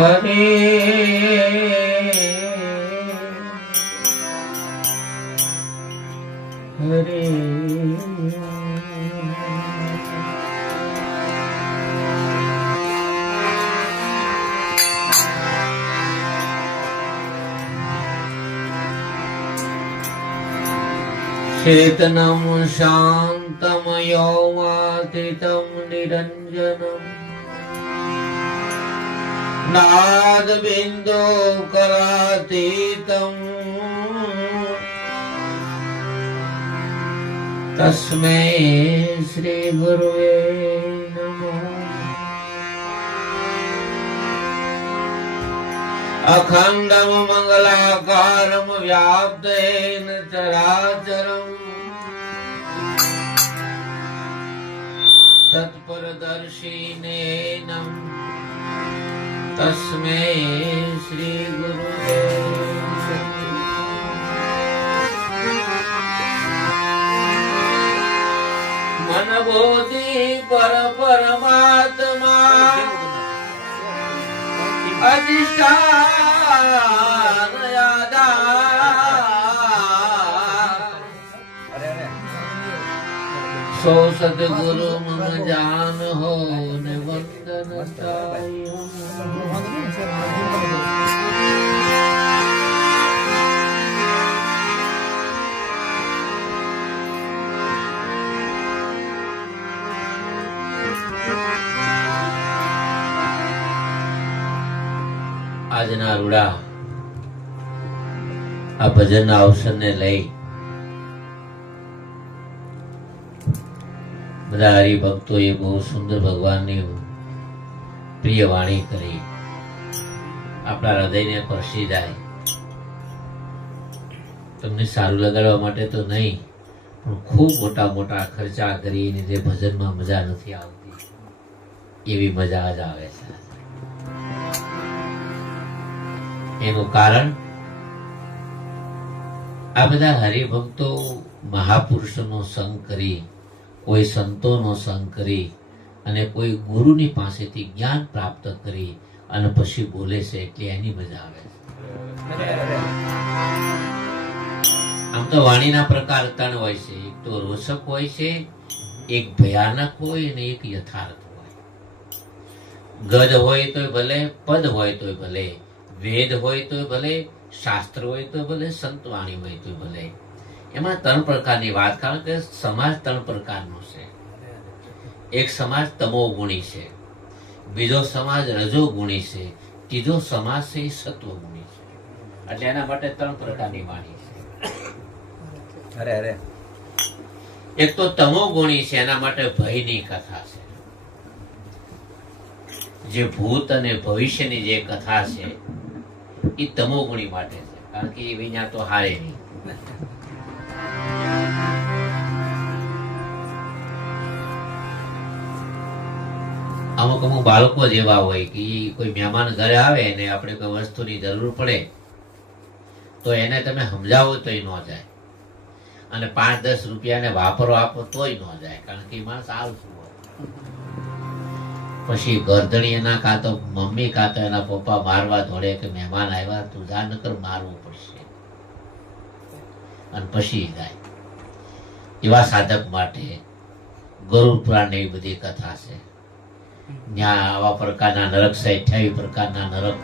हरे। हरे। चेतनं शान्तमयौमातितं निरञ्जनम्। નાદબિંદુ કરાતીતમ તસ્મે શ્રી ગુરુએ નમો અખંડમ મંગલાકારમ વ્યાપ્તેન ચરાચરમ તત્પરદર્શીને નમ तस्मै श्रीगुरुवे मनबोधि पर परमात्मा अधिष्ठान यादा सो सदगुरु मन जान हो ने वंदन तायो। આજના રૂડા આ ભજનના અવસરને લઈ બધા હરિભક્તોએ બહુ સુંદર ભગવાનની પ્રિય વાણી કરી. આપણા હૃદયને પરસી જાય. તમને સારું લગાડવા માટે તો નહીં, પણ ખૂબ મોટા મોટા ખર્ચા કરીને જે ભજનમાં મજા નથી આવતી, એવી મજા જ આવે છે. એનું કારણ? આ બધા હરિભક્તો મહાપુરુષોનો સંગ કરી, કોઈ સંતોનો સંગ કરી અને કોઈ ગુરુની પાસેથી જ્ઞાન પ્રાપ્ત કરી અને પછી બોલે છે એટલે એની મજા આવે આમ તો વાણીના પ્રકાર ત્રણ હોય છે. એક તો રોષક હોય છે, એક ભયાનક હોય અને એક યથાર્થ હોય. ગદ હોય તોય ભલે, પદ હોય તોય ભલે, વેદ હોય તો ભલે, શાસ્ત્ર હોય તો ભલે, સંતવાણી હોય તો ભલે. એમાં ત્રણ પ્રકારની વાત કારણ કે સમાજ ત્રણ પ્રકારનો છે. એક સમાજ તમો ગુણી છે. બીજો સમાજ રજો ગુણી છે. ત્રીજો સમાજ છે એ સત્વ ગુણી છે. એટલે એના માટે ત્રણ પ્રકારની વાણી છે. અરે અરે. એક તો તમો ગુણી છે એના માટે ભયની કથા છે. જે ભૂત અને ભવિષ્યની જે કથા છે એ તમોગુણી માટે છે. કારણ કે એ વિના તો હારે નહીં. અમુક અમુક બાળકો જેવા હોય કે કોઈ મહેમાન ઘરે આવે ને આપણે કોઈ વસ્તુની જરૂર પડે, તો એને તમે સમજાવો તોય ન જાય. અને પાંચ દસ રૂપિયાને વાપરો આપો તોય ન જાય, કારણ કે માણસ આળસુ હોય. પછી ગરદણી એના કાં તો મમ્મી કાં તો એના પપ્પા મારવા દોડે કે મહેમાન આવ્યા, તું જા, નકર મારવું પડશે. અને પછી જાય. એવા સાધક માટે ગરુડ પુરાણ એવી બધી કથા છે. ત્યાં આવા પ્રકારના નરક છે અઠ્યાવીસ પ્રકારના નરક.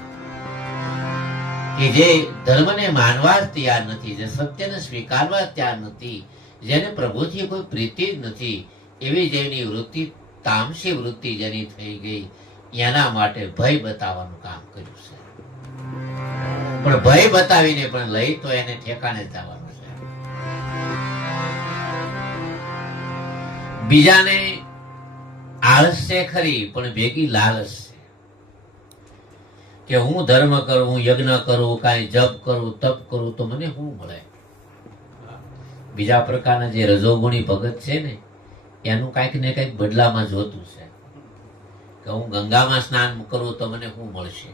કે જે ધર્મને માનવા તૈયાર નથી, જે સત્યને સ્વીકારવા તૈયાર નથી, જેને પ્રભુથી કોઈ પ્રીતિ જ નથી, એવી જેની વૃત્તિ, તામસી વૃત્તિ જેની થઈ ગઈ, એના માટે ભય બતાવવાનું કામ કર્યું છે. પણ ભય બતાવીને પણ લઈ તો એને ઠેકાણે જવાનું છે. બીજાને આળસ છે ખરી, પણ ભેગી લાલસ છે. કે હું ધર્મ કરું, હું યજ્ઞ કરું, કાંઈ જપ કરું, તપ કરું, તો મને શું મળે? બીજા પ્રકારના જે રજોગુણી ભગત છે ને, એનું કાંઈક ને કાંઈક બદલામાં જોતું છે. કે હું ગંગામાં સ્નાન કરું તો મને શું મળશે?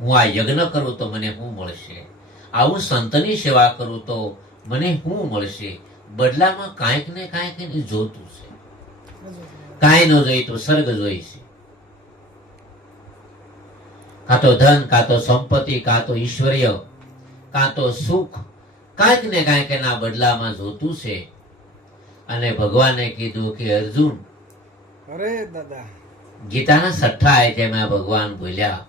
હું આ યજ્ઞ કરું તો મને શું મળશે? આવું સંતની સેવા કરું તો મને શું મળશે? બદલામાં કાંઈક ને કાંઈક જોતું છે. કાંઈ ન જોઈ તો સ્વર્ગ જોઈ છે. કાં તો ધન કાં તો સંપત્તિ કાં તો ઈશ્વર્ય કાં તો સુખ કાંઈક ને કાંઈક એના બદલામાં જોતું છે. અને ભગવાને કીધું કે અર્જુન અરે દાદા. ગીતાના છઠ્ઠા અધ્યાયમાં ભગવાન બોલ્યા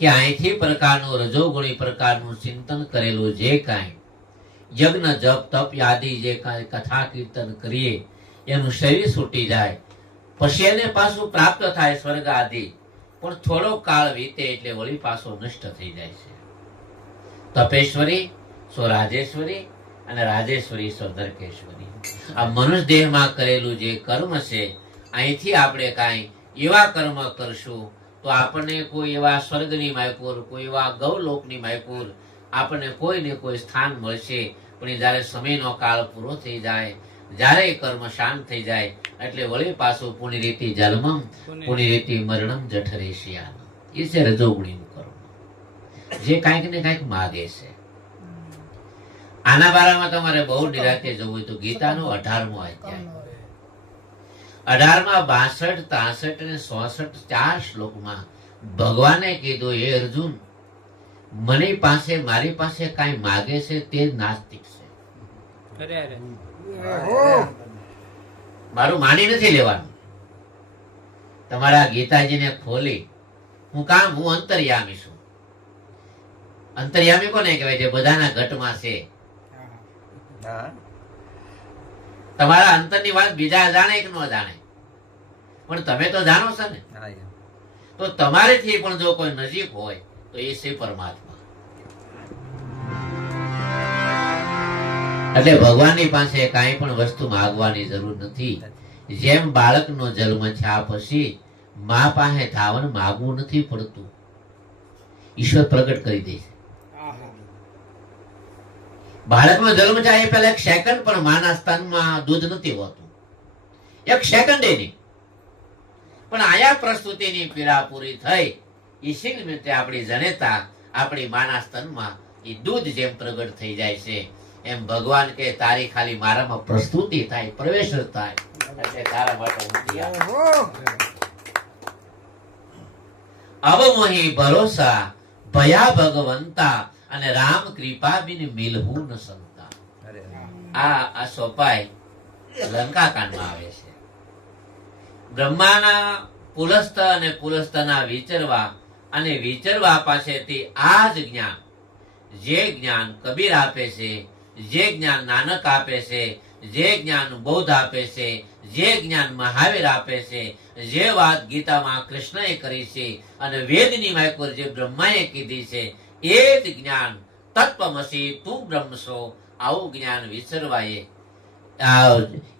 કે અહીંથી પ્રકારનું રજોગુણી પ્રકારનું ચિંતન કરેલું જે કાંઈ યજ્ઞ જપ તપ યાદી જે કાંઈ કથા કીર્તન કરીએ એનું શરીર છૂટી જાય. પછી એને પાછું પ્રાપ્ત થાય સ્વર્ગ આદિ પણ થોડો કાળ વીતે એટલે વળી પાછો નષ્ટ થઈ જાય છે. તપેશ્વરી, સો રાજેશ્વરી અને રાજેશ્વરી, સો દર્કેશ્વરી આ મનુષ્ય દેહમાં કરેલું જે કર્મ છે, અહીંથી આપણે કાંઈ એવા કર્મ કરશું તો આપણને કોઈ એવા સ્વર્ગની માયકુર કોઈ એવા ગૌલોકની માયકુર આપણને કોઈ ને કોઈ સ્થાન મળશે. પણ જ્યારે સમયનો કાળ પૂરો થઈ જાય જ્યારે કર્મ શાંત થઈ જાય એટલે વળી પાછું પુણ્ય રીતિ જન્મમ પુણ્ય રીતિ મરણમ જઠરેશિયા એ છે રજોગુણીનું કર્મ જે કાંઈક ને કાંઈક માગે છે. આના બારામાં તમારે બહુ નિરાતે જવું હોય તો ગીતાનો અઢારમો અધ્યાય. અઢારમાં બાસઠ ત્રાસઠ અને ચોસઠ ચાર શ્લોકમાં ભગવાને કીધું એ અર્જુન મને પાસે મારી પાસે કાંઈ માગે છે તે નાસ્તિક છે. હો મારું માની નથી લેવાનું. તમારા ગીતાજીને ખોલી હું કામ હું અંતર્યામી છું. અંતર્યામી કોને કહેવાય? છે બધાના ઘટમાં છે. તમારા અંતરની વાત બીજા જાણે કે ન જાણે. પણ તમે તો જાણો છો ને. તો તમારેથી પણ જો કોઈ નજીક હોય તો એ છે પરમાત્મા. એટલે ભગવાનની પાસે કાંઈ પણ વસ્તુ માગવાની જરૂર નથી. જેમ બાળકનો જન્મ થયા પછી મા પાસે ધાવણ માગવું નથી પડતું. ઈશ્વર પ્રગટ કરી દે છે. બાળકનો જન્મ થાય એ પહેલા એક સેકન્ડ પણ માના સ્થાનમાં દૂધ નથી હોતું. એક સેકન્ડ નહીં. પણ આયા પ્રસ્તુતિની પીડા પૂરી થઈ. ઈશી નિમિત્તે આપણી જનેતા, આપણી માના સ્તનમાં એ દૂધ જેમ પ્રગટ થઈ જાય છે. એમ ભગવાન કે તારી ખાલી મારામાં પ્રસ્તુતિ થાય પ્રવેશ થાય એટલે તારા માટે હું તૈયાર છું. ઓહો. અવમોહી ભરોસા ભયા ભગવંતા અને રામ કૃપા બિન મિલવું ન સંતા આ આ સોપાઈ લંકા કાંડમાં આવે છે બ્રહ્માના પુલસ્ત અને પુલસ્તના વિચરવા અને વિચરવા પાસેથી આ જ જ્ઞાન જે જ્ઞાન કબીર આપે છે જે જ્ઞાન નાનક આપે છે, જે જ્ઞાન બૌદ્ધ આપે છે, જે જ્ઞાન મહાવીર આપે છે, જે વાત ગીતામાં કૃષ્ણએ કરી છે અને વેદની માયકોર જે બ્રહ્માએ કીધી છે, એ જ જ્ઞાન તત્વમસી તું બ્રહ્મ છો, આવું જ્ઞાન વિસરવાએ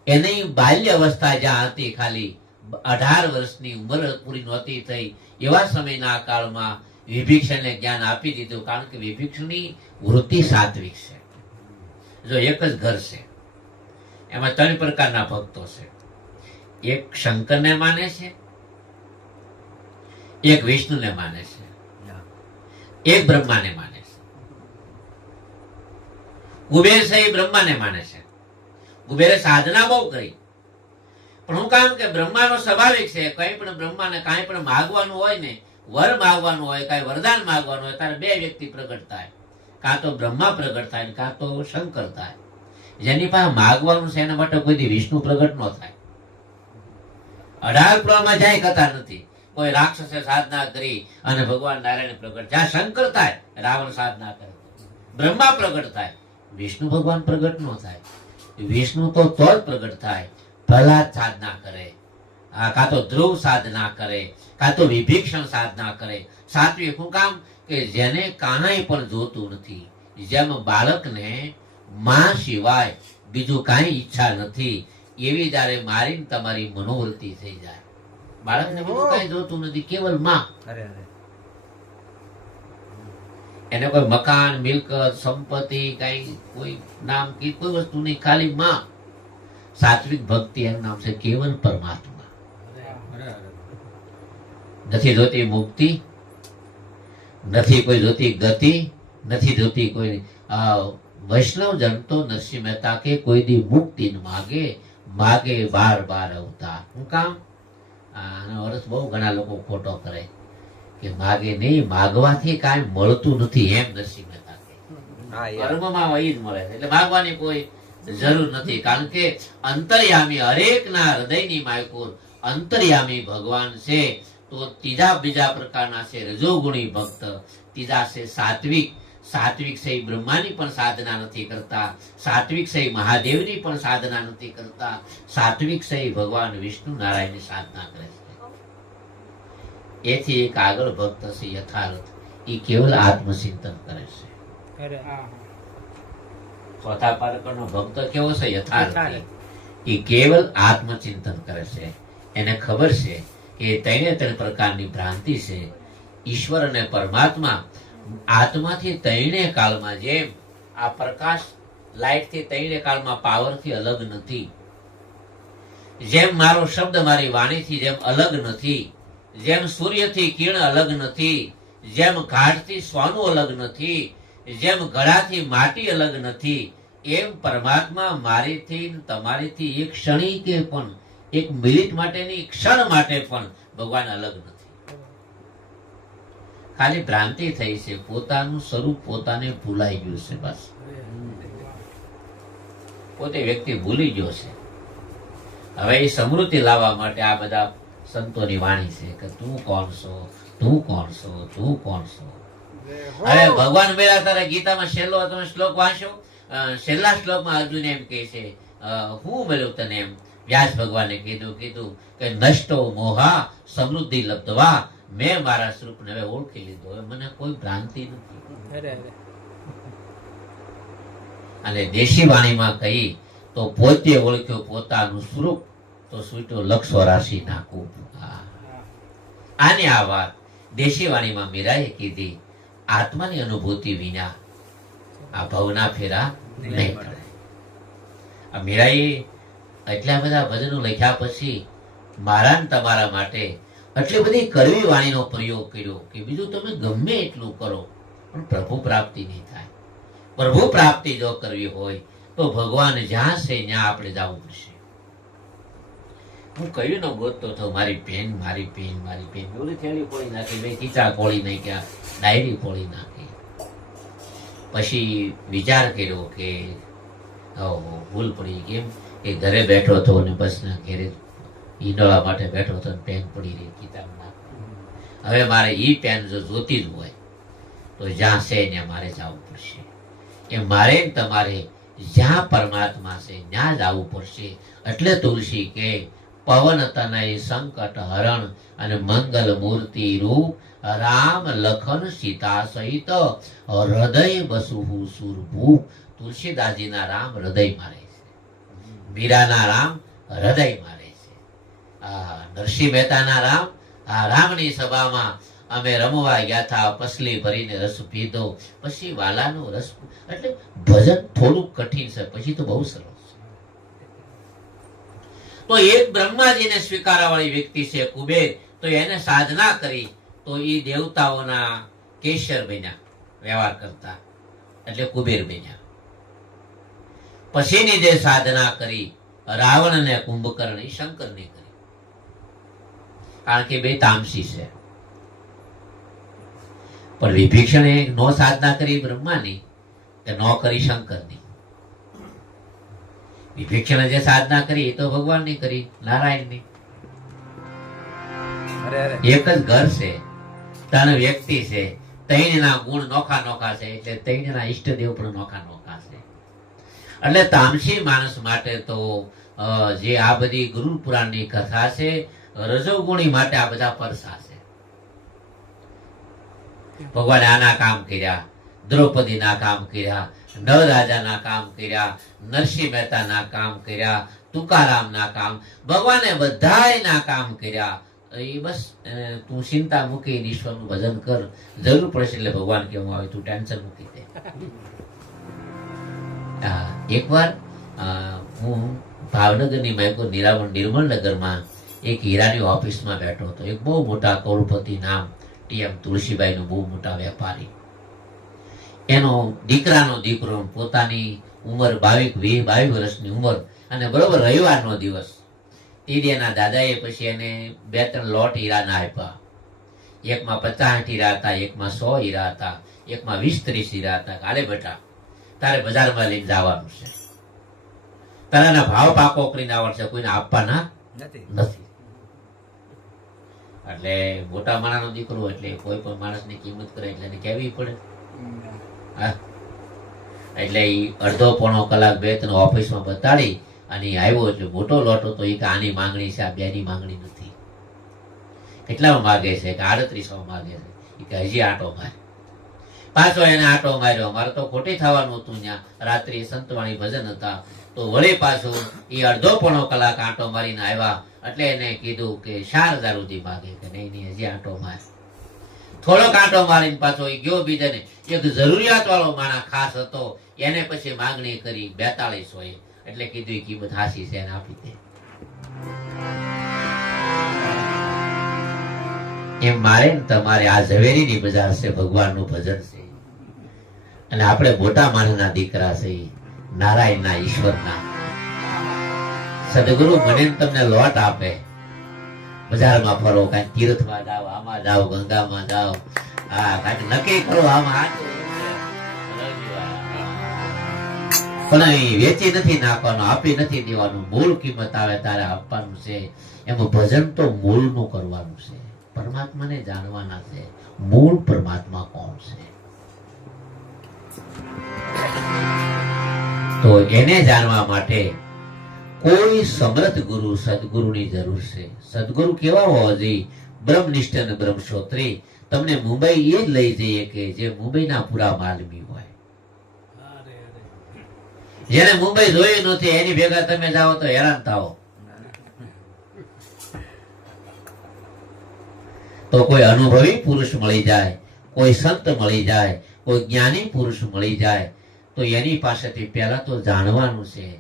એની બાલ્ય અવસ્થા જ્યાં હતી ખાલી, અઢાર વર્ષની ઉંમર પૂરી નહોતી થઈ, એવા સમયના કાળમાં વિભીક્ષણને જ્ઞાન આપી દીધું, કારણ કે વિભીક્ષણની વૃત્તિ સાત્વિક છે. જો એક જ ઘર છે, એમાં ત્રણ પ્રકારના ભક્તો છે. એક શંકરને માને છે, એક વિષ્ણુને માને છે, એક બ્રહ્માને માને છે. કુબેર છે, એ બ્રહ્માને માને છે. કુબેરે સાધના બહુ કરી. પણ હું કામ કે બ્રહ્માનો સ્વાભાવિક છે, કઈ પણ બ્રહ્માને કાંઈ પણ માગવાનું હોય ને, વર માગવાનું હોય, કાંઈ વરદાન માગવાનું હોય, ત્યારે બે વ્યક્તિ પ્રગટ થાય. કાં તો બ્રહ્મા પ્રગટ થાય કાં તો શંકર થાય. જેની પાસે માગવાનું છે એના માટે કોઈ વિષ્ણુ પ્રગટ ન થાય. અઢાર પુરાણમાં જાય કથા નથી. કોઈ રાક્ષસે સાધના કરી અને ભગવાન નારાયણ પ્રગટ. જ્યાં શંકર થાય, રાવણ સાધના કરે. બ્રહ્મા પ્રગટ થાય, વિષ્ણુ ભગવાન પ્રગટ ન થાય. વિષ્ણુ તો તો જ પ્રગટ થાય પ્રહલાદ સાધના કરે. કાં તો ધ્રુવ સાધના કરે, કાં તો વિભીક્ષણ સાધના કરે. સાત્વિક હું કામ કે જેને કાનાઈ પણ જોતું નથી. જેમ બાળકને માં સિવાય બીજું કાંઈ ઈચ્છા નથી એવી જ્યારે મારીને તમારી મનોવૃત્તિ થઈ જાય. બાળકને બીજું કાંઈ જોતું નથી કેવલમાં. એને કોઈ મકાન મિલકત સંપત્તિ કઈ કોઈ નામ કે કોઈ વસ્તુ નહીં ખાલી માં. સાત્વિક ભક્તિ એનું નામ છે કેવલ પરમાત્મા. નથી જોતી મુક્તિ? નથી કોઈ જોતી ગતિ નથી જોતી કોઈ આ વૈષ્ણવ જન તો નરસિંહ મહેતા કે કોઈ દી મુક્તિ માગે માગે બાર બાર અવતાર. હું કામ? આનો અર્થ બહુ ઘણા લોકો ખોટો કરે કે માગે નહીં માગવાથી કાંઈ મળતું નથી એમ નરસિંહ મહેતા કે કર્મમાં વહી જ મળે એટલે માગવાની કોઈ જરૂર નથી. કારણ કે અંતર્યામી હરેકના હૃદયની માયકુર અંતર્યામી ભગવાન છે. તો ત્રીજા બીજા પ્રકારના છે રજોગુણી ભક્ત. ત્રીજા છે સાત્વિક. સાત્વિક સહી બ્રહ્માની પણ સાધના નથી કરતા. સાત્વિક સહી મહાદેવની પણ સાધના નથી કરતા. સાત્વિક સહી ભગવાન વિષ્ણુ નારાયણની સાધના કરે છે. એથી એક આગળ ભક્ત છે યથાર્થ. એ કેવલ આત્મચિંતન કરે છે. ચોથા પારકરનો ભક્ત કેવો છે? યથાર્થી. યથાર્થ. એ કેવલ આત્મચિંતન કરે છે. એને ખબર છે કે ત્રણે ત્રણ પ્રકારની ભ્રાંતિ છે. ઈશ્વર અને પરમાત્મા આત્માથી ત્રણે કાળમાં જેમ આ પ્રકાશ લાઇટથી ત્રણે કાળમાં પાવરથી અલગ નથી. જેમ મારો શબ્દ મારી વાણીથી જેમ અલગ નથી. જેમ સૂર્યથી કિરણ અલગ નથી. જેમ ઘાટથી સોનું અલગ નથી. જેમ ગળાથી માટી અલગ નથી. એમ પરમાત્મા મારીથી તમારીથી એક ક્ષણી કે પણ એક મિનિટ માટેની, ક્ષણ માટે પણ ભગવાન અલગ નથી. ખાલી ભ્રાંતિ થઈ છે, પોતાનું સ્વરૂપ પોતાને ભૂલાઈ ગયું છે બસ. પોતે વ્યક્તિ ભૂલી ગયો છે. હવે એ સમૃદ્ધિ લાવવા માટે આ બધા સંતોની વાણી છે કે તું કોણ છો, તું કોણ છો, તું કોણ છો? હવે ભગવાન મેળા તારે ગીતામાં છેલ્લો તમે શ્લોક વાંચો છેલ્લા શ્લોકમાં અર્જુન એમ કહે છે હું મળ્યો તને એમ. વ્યાસ ભગવાને કીધું કીધું કે નષ્ટો મોહા સમૃદ્ધિ લબ્ધવા. મેં મારા સ્વરૂપને હવે ઓળખી લીધો. હવે મને કોઈ ભ્રાંતિ નથી. અને દેશી વાણીમાં કહી તો પોતે ઓળખ્યો પોતાનું સ્વરૂપ તો સ્વીટો લક્ષો રાશિ નાખું. આની આ વાત દેશી વાણીમાં મીરાએ કીધી. આત્માની અનુભૂતિ વિના આ ભવના ફેરા નહીં પડે આ મીરાએ એટલા બધા ભજનો લખ્યા પછી મારા તમારા માટે એટલી બધી કડવી વાણીનો પ્રયોગ કર્યો કે બીજું તમે ગમે એટલું કરો, પણ પ્રભુ પ્રાપ્તિ નહીં થાય. પ્રભુ પ્રાપ્તિ જો કરવી હોય, તો ભગવાન જ્યાં છે ત્યાં આપણે જવું પડશે. હું કયું ન ગોતતો હતો મારી પેન મારી પેન મારી પેન. ઓલી થેલી ખોલી નાખી મેં ખીચા ખોલી નાખ્યા, ડાયરી ખોલી નાખી. પછી વિચાર કર્યો કે ભૂલ પડી કેમ કે ઘરે બેઠો હતો અને બસના ઘેરે ઈંડોળા માટે બેઠો હતો અને પેન પડી રહી કિતાબમાં હવે મારે એ પેન જો જોતી જ હોય, તો જ્યાં છે ત્યાં મારે જવું પડશે. એ મારે તમારે જ્યાં પરમાત્મા છે ત્યાં જવું પડશે. એટલે તુલસી કે પવન તનય સંકટ હરણ અને મંગલ મૂર્તિ રૂપ રામ લખન સીતા સહિત હૃદય બસુહુ સુરભૂપ તુલસીદાસજીના રામ હૃદય મારે મીરાના રામ હૃદયમાં મારે છે. આ નરસિંહ મહેતાના રામ, આ રામની સભામાં અમે રમવા ગયા હતા, પસલી ભરીને રસ પીધો. પછી વાલાનો રસ એટલે ભજન થોડુંક કઠિન છે, પછી તો બહુ સરસ તો એક બ્રહ્માજીને સ્વીકારવા વાળી વ્યક્તિ છે કુબેર, તો એને સાધના કરી, તો એ દેવતાઓના કેશર બન્યા, વ્યવહાર કરતા, એટલે કુબેર બન્યા. પછીની જે સાધના કરી રાવણ અને કુંભકર્ણ એ શંકરની કરી. કારણ કે બે તામસી છે. પણ વિભીષણે નો સાધના કરી બ્રહ્માની કે નો કરી શંકરની. વિભીક્ષણે જે સાધના કરી એ તો ભગવાનની કરી નારાયણની. એક જ ઘર છે ત્રણ વ્યક્તિ છે ત્રણના ગુણ નોખા નોખા છે એટલે ત્રણના ઈષ્ટદેવ પણ નોખા નોખા. એટલે તામસી માણસ માટે તો જે આ બધી ગુરુ પુરાણની કથા છે, રજોગુણી માટે આ બધા પરસા છે. ભગવાને આના કામ કર્યા, દ્રૌપદીના કામ કર્યા નવ રાજાના કામ કર્યા, નરસિંહ મહેતાના કામ કર્યા, તુકારામના કામ, ભગવાને બધાયના કામ કર્યા. એ બસ તું ચિંતા મૂકી, ઈશ્વરનું ભજન કર. જરૂર પડશે એટલે ભગવાન કેવું આવે, તું ટેન્શન મૂકી દે. એકવાર હું ભાવનગરની માયકો નિરાવણ નિર્મળનગરમાં એક હીરાની ઓફિસમાં બેઠો હતો. એક બહુ મોટા કરોડપતિ નામ ટીએમ તુલસીબાઈનો બહુ મોટા વેપારી. એનો દીકરાનો દીકરો પોતાની ઉંમર બાવીસ, વીસ, બાવીસ વર્ષની ઉંમર અને બરોબર રવિવારનો દિવસ. તીડી દાદાએ પછી એને બે ત્રણ લોટ હીરાના આપ્યા. એકમાં પચાસ હીરા હતા, એકમાં સો હીરા હતા, એકમાં વીસ, ત્રીસ હીરા હતા. કાલે બેટા. તારે બજારમાં લઈને જવાનું છે. તારે એના ભાવ પાકો કરીને આવડશે કોઈને આપવાના નથી. એટલે મોટા માણસનો દીકરો એટલે કોઈ પણ માણસની કિંમત કરે એટલે એને કહેવી પડે. હા. એટલે એ અડધો પોણો કલાક બે ત્રણ ઓફિસમાં બતાડી અને આવ્યો એટલે મોટો લોટો તો એ કે આની માંગણી છે આ બેની માંગણી નથી. કેટલામાં માગે છે? કે આડત્રીસો માગે છે? એ કે હજી આટો માર. પાછો એને આટો માર્યો. મારે તો ખોટી થવાનું હતું ત્યાં રાત્રિ સંતવાણી ભજન હતા. તો વળી પાછું એ અડધો પોણો કલાક આંટો મારીને આવ્યા. એટલે એને કીધું કે હજાર સુધી માગે કે નહીં નહીં, હજી આંટો માર. થોડોક આંટો મારીને પાછો એ ગયો બીજાને. એક જરૂરિયાત વાળો માણસ ખાસ હતો. એને પછી માંગણી કરી બેતાળીસો એ એટલે કીધું એ કિંમત હાસી છે, એને આપી દે. એમ મારે ને તમારે આ ઝવેરીની બજાર છે, ભગવાનનું ભજન છે. અને આપણે મોટા માણસના દીકરા છે નારાયણના, ઈશ્વરના. સદગુરુ મને તમને લોટ આપે. બજારમાં ફરો કાંઈ તીર્થમાં જાઓ, આમાં જાઓ, ગંગામાં જાઓ. હા, કાંઈક નક્કી કરો, આમાં પણ વેચી નથી નાખવાનું, આપી નથી દેવાનું. મૂળ કિંમત આવે તારે આપવાનું છે. એમાં ભજન તો મૂળનું કરવાનું છે. પરમાત્માને જાણવાના છે. મૂળ પરમાત્મા કોણ છે? તો એને જાણવા માટે કોઈ સમર્થ ગુરુ સદગુરુની જરૂર છે. સદગુરુ કેવા હોવા જોઈએ? બ્રહ્મનિષ્ઠ અને બ્રહ્મશ્રોત્રી તમને મુંબઈ એ જ લઈ જઈએ કે જે મુંબઈના પૂરા માલમી હોય. જેને મુંબઈ જોયું નથી એની ભેગા તમે જાઓ તો હેરાન થાઓ. તો કોઈ અનુભવી પુરુષ મળી જાય કોઈ સંત મળી જાય કોઈ જ્ઞાની પુરુષ મળી જાય તો એની પાસેથી પહેલા તો જાણવાનું છે,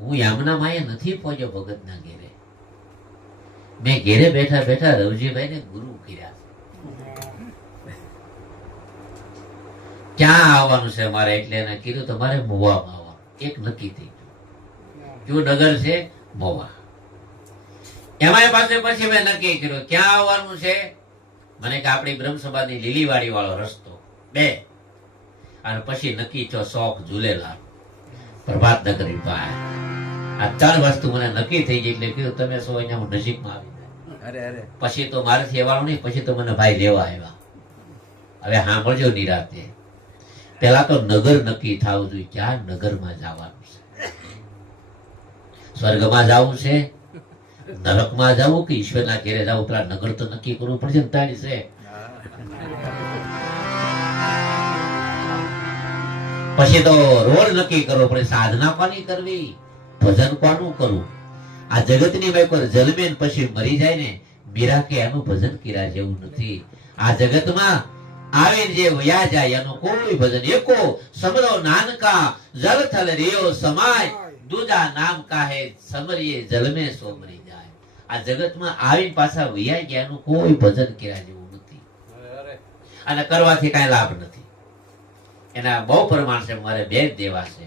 હું યામના માએ નથી પહોંચ્યો ભગતના ઘેરે. મેં ઘેરે બેઠા બેઠા રવજીભાઈને ગુરુ કર્યા. ક્યાં આવવાનું છે મારે? એટલે એને કીધું, તમારે મોવામાં આવવાનું. એક નક્કી થઈ ગયું. કયું નગર છે, મોવા. એમાં પાસે પછી મેં નક્કી કર્યું, ક્યાં આવવાનું છે? મને કે, આપણી બ્રહ્મ સમાજની લીલીવાડી વાળો રસ્તો. બે. અને પછી નક્કી છો શોખ ઝૂલેલાલ પ્રભાત નગરી પાસે આ ચાર વસ્તુ મને નક્કી થઈ ગઈ એટલે કીધું તમે સો અહીંયા હું નજીકમાં આવી પછી તો મારેથી એવાનું નહીં પછી તો મને ભાઈ લેવા આવ્યા. હવે સાંભળજો નિરાતે. પેલા તો નગર નક્કી થવું જોઈએ ક્યાં નગરમાં જવાનું છે? સ્વર્ગમાં જવું છે નરકમાં જવું કે ઈશ્વરના ઘેરે જવું પેલા નગર તો નક્કી કરવું પડશે ને તારી છે. પછી તો રોલ નક્કી કરવો પડે સાધના કોની કરવી ભજન કોનું કરવું? આ જગતની વેપર જન્મે પછી મરી જાય ને મીરા કે એનું ભજન કર્યા જેવું નથી. આ જગતમાં આવીને જે વયા જાય એનું કોઈ ભજન એકો સમરો નાનકા જલ થલ રેયો સમાય. દૂજા નામ કાહે સમરીએ જલમે સો મરી જાય. આ જગતમાં આવીને પાછા વયા ગયા એનું કોઈ ભજન કર્યા જેવું નથી. અને કરવાથી કાંઈ લાભ નથી. એના બહુ પ્રમાણ છે, મારે બે જ દેવા છે.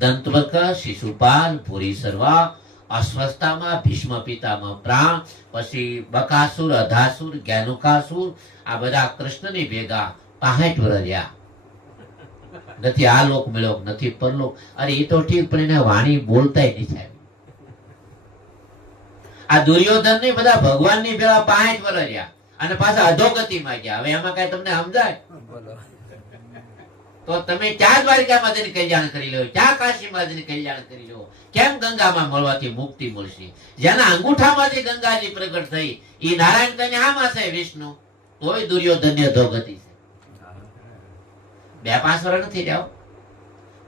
દંતવક શિશુપાલ, પુરી સર્વા, અસ્વસ્થામાં ભીષ્મ પિતામાં પ્રાણ, પછી બકાસુર, અધાસુર, જ્ઞાનુકાસુર, આ બધા કૃષ્ણની ભેગા પાસઠ વર્ષ નથી આ લોક મેળો નથી પરલોક. અરે એ તો ઠીક, પણ એને વાણી બોલતા નહીં થાય આ દુર્યોધનની બધા ભગવાનની ભેગા પાંચ વર્ષ રહ્યા અને પાછા અધોગતિમાં ગયા. હવે એમાં કઈ તમને સમજાય? તો તમે ક્યાં દ્વારિકામાં જઈને કલ્યાણ કરી લો ક્યાં કાશી જઈને કલ્યાણ કરી લો. કેમ ગંગામાં મળવાથી મુક્તિ મળશે? જેના અંગૂઠામાંથી ગંગાજી પ્રગટ થઈ એ નારાયણ તને આમાં છે વિષ્ણુ? તોય દુર્યોધન્ય ધોગતિ છે. બે પાંચ વર્ષ નથી જાઓ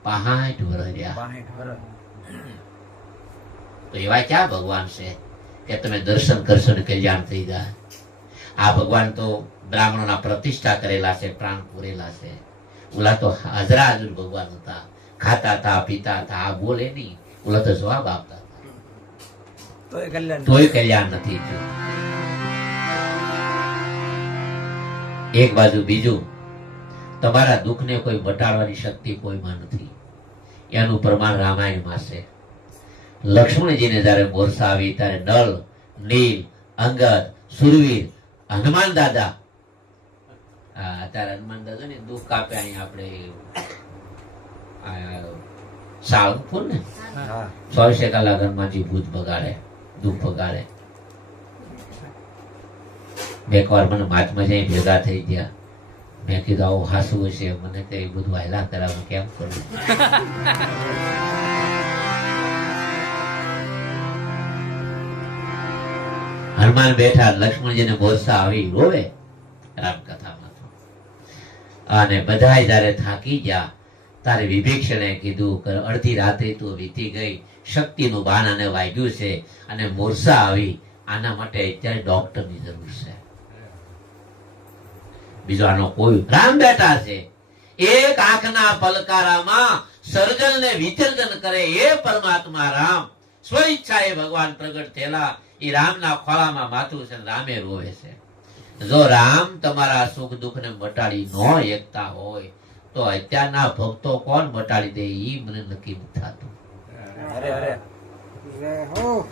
પાંચ વર્ષ રહ્યા. તો એવા ક્યાં ભગવાન છે કે તમે દર્શન કરશો ને કલ્યાણ થઈ જાય? આ ભગવાન તો બ્રાહ્મણોના પ્રતિષ્ઠા કરેલા છે પ્રાણ પૂરેલા છે. ઓલા તો હાજરા હાજર ભગવાન હતા. ખાતા હતા પીતા હતા. આ બોલે નહીં. ઓલા તો જવાબ આપતા તોય કલ્યાણ નથી. એક બાજુ બીજું તમારા દુઃખને કોઈ મટાડવાની શક્તિ કોઈમાં નથી. એનું પ્રમાણ રામાયણમાં છે. લક્ષ્મણજીને જ્યારે મોરસા આવી ત્યારે નળ નીલ અંગદ સુરવીર હનુમાન દાદા હા અત્યારે હનુમાન દાદા ને દુઃખ આપે અહીંયા આપણે સાળંગપુર ને? ચોવીસે કલાક હનુમાનજી ભૂત બગાડે દુઃખ બગાડે બે વાર મને મહાત્મા જઈ ભેગા થઈ ગયા. મેં કીધું આવું હાસવું છે મને કઈ એ બધું વાયલા કરાવે કેમ કરું? હનુમાન બેઠા લક્ષ્મણજીને બોલતા આવી રોવે. રામ તો અને બધા જયારે થાકી ગયા તારે વિભીક્ષણે કીધું અડધી રાત્રે તું વીતી ગઈ, શક્તિનું બાણ અને વાગ્યું છે અને મોરસા આવી, આના માટે અત્યારે ડોક્ટરની જરૂર છે. બીજો આનો કોઈ રામ બેઠા છે. એક આંખના પલકારામાં સર્જન ને વિસર્જન કરે એ પરમાત્મા રામ. સ્વઈચ્છાએ ભગવાન પ્રગટ થયેલા, એ રામના ખોળામાં માથું છે રામે રોવે છે. જો રામ તમારા સુખ દુઃખ ને મટાડી ન એકતા હોય તો અત્યારના ભક્તો કોણ મટાડી દે એ મને નક્કી થતું. અરે અરે.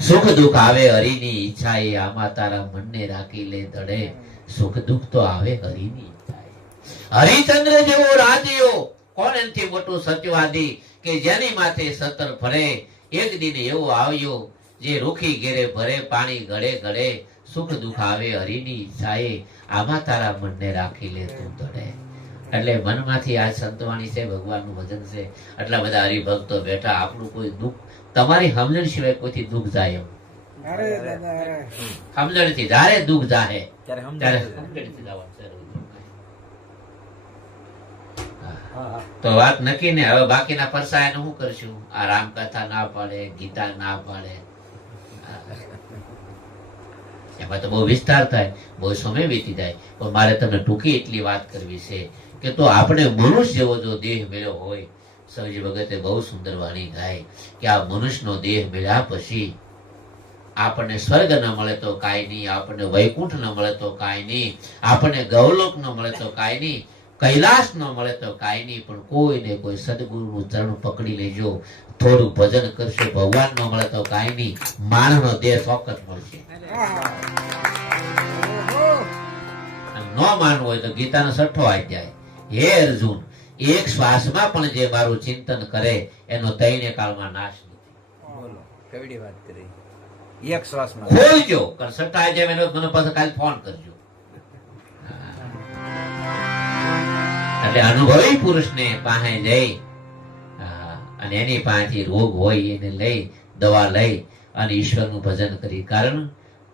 સુખ દુઃખ આવે હરિની ઈચ્છા એ આમાં તારા મનને રાખી લે દડે સુખ દુઃખ તો આવે હરિની ઈચ્છા હરિચંદ્ર જેવો રાજીઓ કોણ એનથી મોટું સત્યવાદી કે જેની માથે સતર ફરે? એક દિન એવો આવ્યો જે રૂખી ઘેરે ભરે પાણી ગળે ગળે સુખ દુઃખ આવે હરિની સાયે આમાં તારા મનને રાખી લે તું તને. એટલે મનમાંથી આ સંતવાણી છે ભગવાનનું ભજન છે. આટલા બધા હરિભક્તો બેઠા આપણું કોઈ દુઃખ તમારી હમલણ સિવાય કોઈથી દુઃખ જાય એમ. હમલણથી જ્યારે દુઃખ જાહે ત્યારે હમલણ જવાનું છે. તો વાત નક્કી ને હવે બાકીના પરસાયનું શું કરશું? આ રામકથા ના પાડે ગીતા ના પાડે. એમાં તો બહુ વિસ્તાર થાય, બહુ સમય વીતી જાય. પણ મારે તમને ટૂંકી એટલી વાત કરવી છે કે તો આપણે મનુષ્ય જેવો જો દેહ મેળ્યો હોય, સૌજી ભગતે બહુ સુંદર વાણી ગાય કે આ મનુષ્યનો દેહ મેળ્યા પછી આપણને સ્વર્ગ ન મળે તો કાંઈ નહીં, આપણને વૈકુંઠ ન મળે તો કાંઈ નહીં, આપણને ગૌલોક ન મળે તો કાંઈ નહીં કૈલાસ ન મળે તો કાંઈ નહીં પણ કોઈ ને કોઈ સદગુરુનું ચરણ પકડી લેજો. થોડું ભજન કરશો ભગવાન ન મળે તો કાંઈ નહીં. માણસનો દેહ ચોક્કસ મળશે. ન માનવું હોય તો ગીતાનો છઠ્ઠો અધ્યાય. હે અર્જુન એક શ્વાસમાં પણ જે મારું ચિંતન કરે એનો તૈને કાળમાં નાશ નથી. બોલો કેવડી વાત કરી. એક શ્વાસમાં. ખોલજો કારણ છઠ્ઠા અધ્યાય મને પાછો કાલ ફોન કરજો. એટલે અનુભવી પુરુષને પાસે જઈ અને એની પાસેથી રોગ હોય એને લઈ, દવા લઈ અને ઈશ્વરનું ભજન કરી. કારણ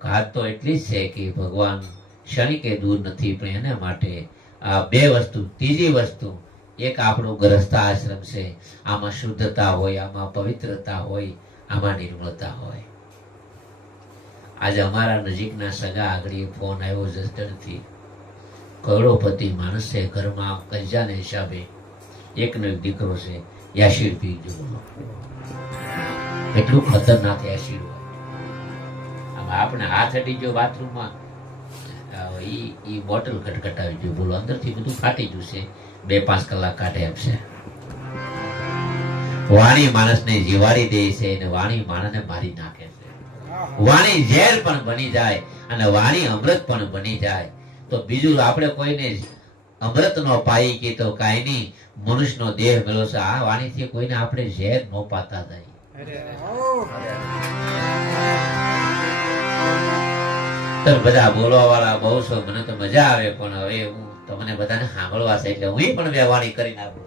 ઘાત તો એટલી જ છે કે ભગવાન ક્ષણિકે દૂર નથી, પણ એના માટે આ બે વસ્તુ, ત્રીજી વસ્તુ, એક આપણો ગ્રસ્થ આશ્રમ છે. આમાં શુદ્ધતા હોય, આમાં પવિત્રતા હોય, આમાં નિર્મળતા હોય. આજે અમારા નજીકના સગા આગળ ફોન આવ્યો, જસદણથી. કરોડોપતિ માણસ છે ઘરમાં કજાને હિસાબે એકનો એક દીકરો છે યાશીર પી જુઓ એટલું ખતરનાક યાશીર હોય આપણે હાથ અડી જો બાથરૂમમાં ઈ ઈ બોટલ કટકટાવી જોઈએ બોલો અંદરથી બધું ફાટી જશે બે પાંચ કલાક કાઢે એમ છે વાણી માણસને જીવાડી દે છે અને વાણી માણસને મારી નાખે છે. વાણી ઝેર પણ બની જાય અને વાણી અમૃત પણ બની જાય. તો બીજું આપણે કોઈને અમૃત નો પાઈ કે તો કાંઈ નહીં મનુષ્યનો દેહ મેળો છે. આ વાણીથી કોઈને આપણે ઝેર ન પાતા જાય તો બધા બોલવા વાળા બહુ છો મને તો મજા આવે પણ હવે હું તમને બધાને સાંભળવા છે એટલે હું પણ વ્યવહારી કરી નાખું.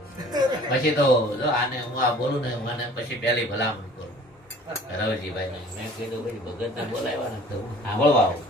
પછી તો જો આને હું આ બોલું ને હું આને પછી પહેલી ભલામણ કરું. રવજીભાઈ મેં કીધું ભાઈ ભગત ને બોલાવ્યા ને તો સાંભળવા આવું.